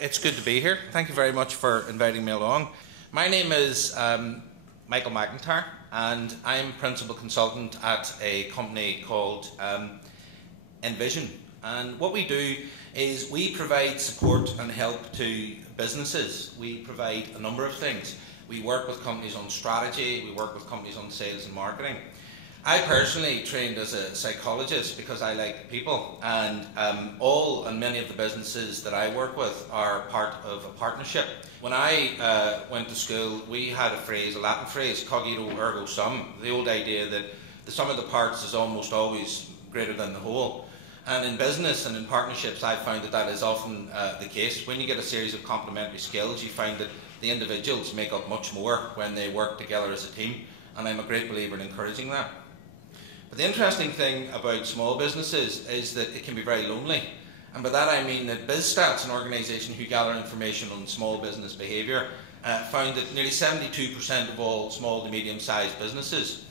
It's good to be here. Thank you very much for inviting me along. My name is Michael McIntyre, and I'm principal consultant at a company called Envision. And what we do is we provide support and help to businesses. We provide a number of things. We work with companies on strategy, we work with companies on sales and marketing. I personally trained as a psychologist because I like people, and many of the businesses that I work with are part of a partnership. When I went to school, we had a Latin phrase, cogito ergo sum, the old idea that the sum of the parts is almost always greater than the whole. And in business and in partnerships, I've found that is often the case. When you get a series of complementary skills, you find that the individuals make up much more when they work together as a team, and I'm a great believer in encouraging that. But the interesting thing about small businesses is that it can be very lonely. And by that I mean that BizStats, an organisation who gather information on small business behaviour, found that nearly 72% of all small to medium-sized businesses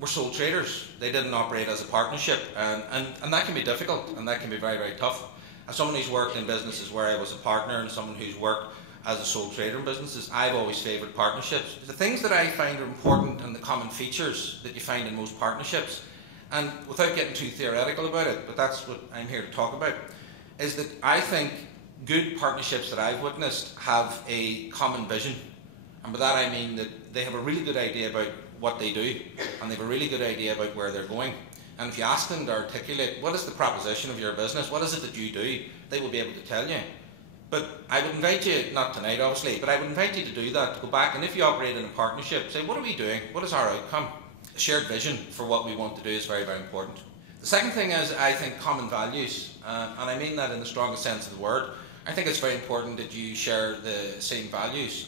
were sole traders. They didn't operate as a partnership, and that can be difficult, and that can be very, very tough. As someone who's worked in businesses where I was a partner and someone who's worked as a sole trader in businesses, I've always favoured partnerships. The things that I find are important and the common features that you find in most partnerships, and without getting too theoretical about it, but that's what I'm here to talk about, is that I think good partnerships that I've witnessed have a common vision. And by that I mean that they have a really good idea about what they do, and they have a really good idea about where they're going. And if you ask them to articulate, what is the proposition of your business, what is it that you do, they will be able to tell you. But I would invite you, not tonight obviously, but I would invite you to do that, to go back, and if you operate in a partnership, say, what are we doing? What is our outcome? A shared vision for what we want to do is very, very important. The second thing is, I think, common values, and I mean that in the strongest sense of the word. I think it's very important that you share the same values.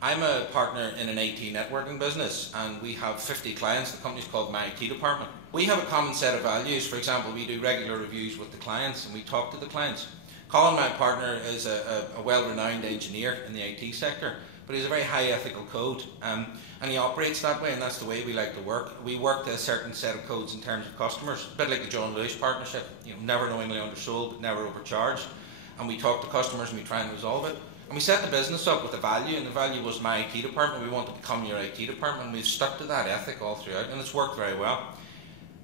I'm a partner in an IT networking business, and we have 50 clients. The company's called my IT department. We have a common set of values. For example, we do regular reviews with the clients, and we talk to the clients. Colin, my partner, is a well-renowned engineer in the IT sector, but he's a very high ethical code, and he operates that way, and that's the way we like to work. We work to a certain set of codes in terms of customers, a bit like the John Lewis partnership, never knowingly undersold, but never overcharged. And we talk to customers and we try and resolve it. And we set the business up with a value, and the value was my IT department. We want to become your IT department, and we've stuck to that ethic all throughout, and it's worked very well.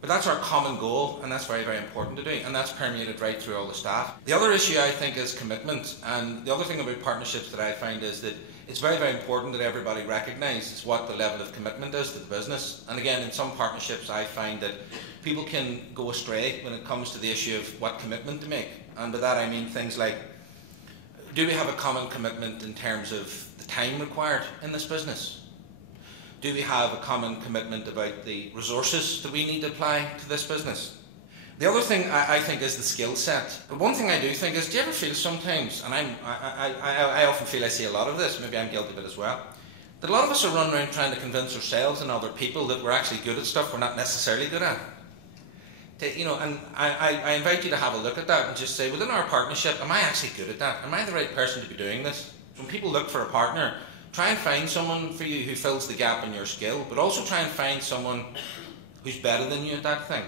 But that's our common goal, and that's very, very important to do, and that's permeated right through all the staff. The other issue, I think, is commitment, and the other thing about partnerships that I find is that it's very, very important that everybody recognises what the level of commitment is to the business. And again, in some partnerships, I find that people can go astray when it comes to the issue of what commitment to make. And by that I mean things like, do we have a common commitment in terms of the time required in this business? Do we have a common commitment about the resources that we need to apply to this business? The other thing I think is the skill set. But one thing I do think is, do you ever feel sometimes, and I often feel I see a lot of this, maybe I'm guilty of it as well, that a lot of us are running around trying to convince ourselves and other people that we're actually good at stuff we're not necessarily good at. And I invite you to have a look at that and just say, within our partnership, am I actually good at that? Am I the right person to be doing this? When people look for a partner, try and find someone for you who fills the gap in your skill, but also try and find someone who's better than you at that thing.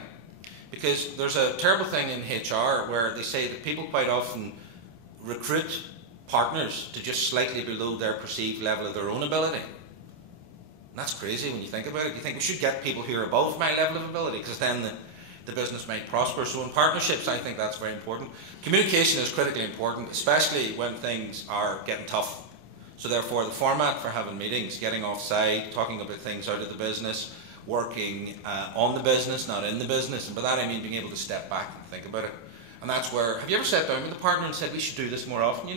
Because there's a terrible thing in HR where they say that people quite often recruit partners to just slightly below their perceived level of their own ability. And that's crazy when you think about it. You think we should get people who are above my level of ability, because then the business might prosper. So in partnerships, I think that's very important. Communication is critically important, especially when things are getting tough. So therefore, the format for having meetings, getting offside, talking about things out of the business, working on the business, not in the business, and by that I mean being able to step back and think about it. And that's where, have you ever sat down with a partner and said, we should do this more often?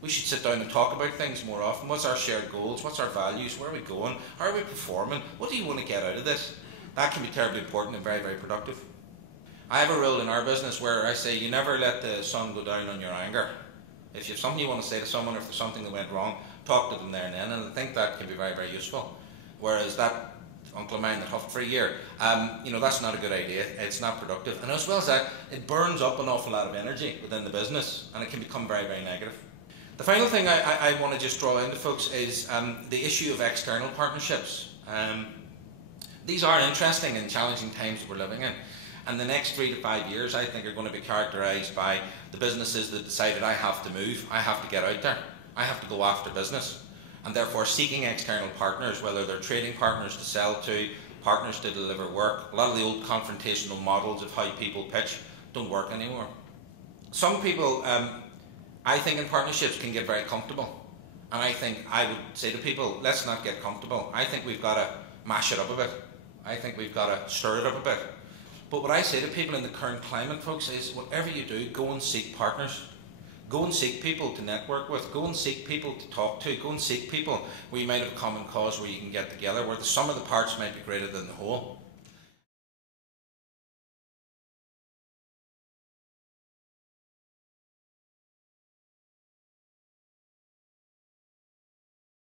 We should sit down and talk about things more often. What's our shared goals? What's our values? Where are we going? How are we performing? What do you want to get out of this? That can be terribly important and very, very productive. I have a rule in our business where I say, you never let the sun go down on your anger. If you have something you want to say to someone, or if there's something that went wrong, talk to them there and then, and I think that can be very, very useful. Whereas that uncle of mine that huffed for a year, that's not a good idea. It's not productive. And as well as that, it burns up an awful lot of energy within the business, and it can become very, very negative. The final thing I want to just draw into folks is the issue of external partnerships. These are interesting and challenging times that we're living in. And the next 3 to 5 years, I think, are going to be characterised by the businesses that decided I have to move, I have to get out there, I have to go after business, and therefore seeking external partners, whether they're trading partners to sell to, partners to deliver work. A lot of the old confrontational models of how people pitch don't work anymore. Some people, I think, in partnerships can get very comfortable. And I think I would say to people, let's not get comfortable. I think we've got to mash it up a bit. I think we've got to stir it up a bit. But what I say to people in the current climate, folks, is whatever you do, go and seek partners. Go and seek people to network with. Go and seek people to talk to. Go and seek people where you might have a common cause, where you can get together, where the sum of the parts might be greater than the whole.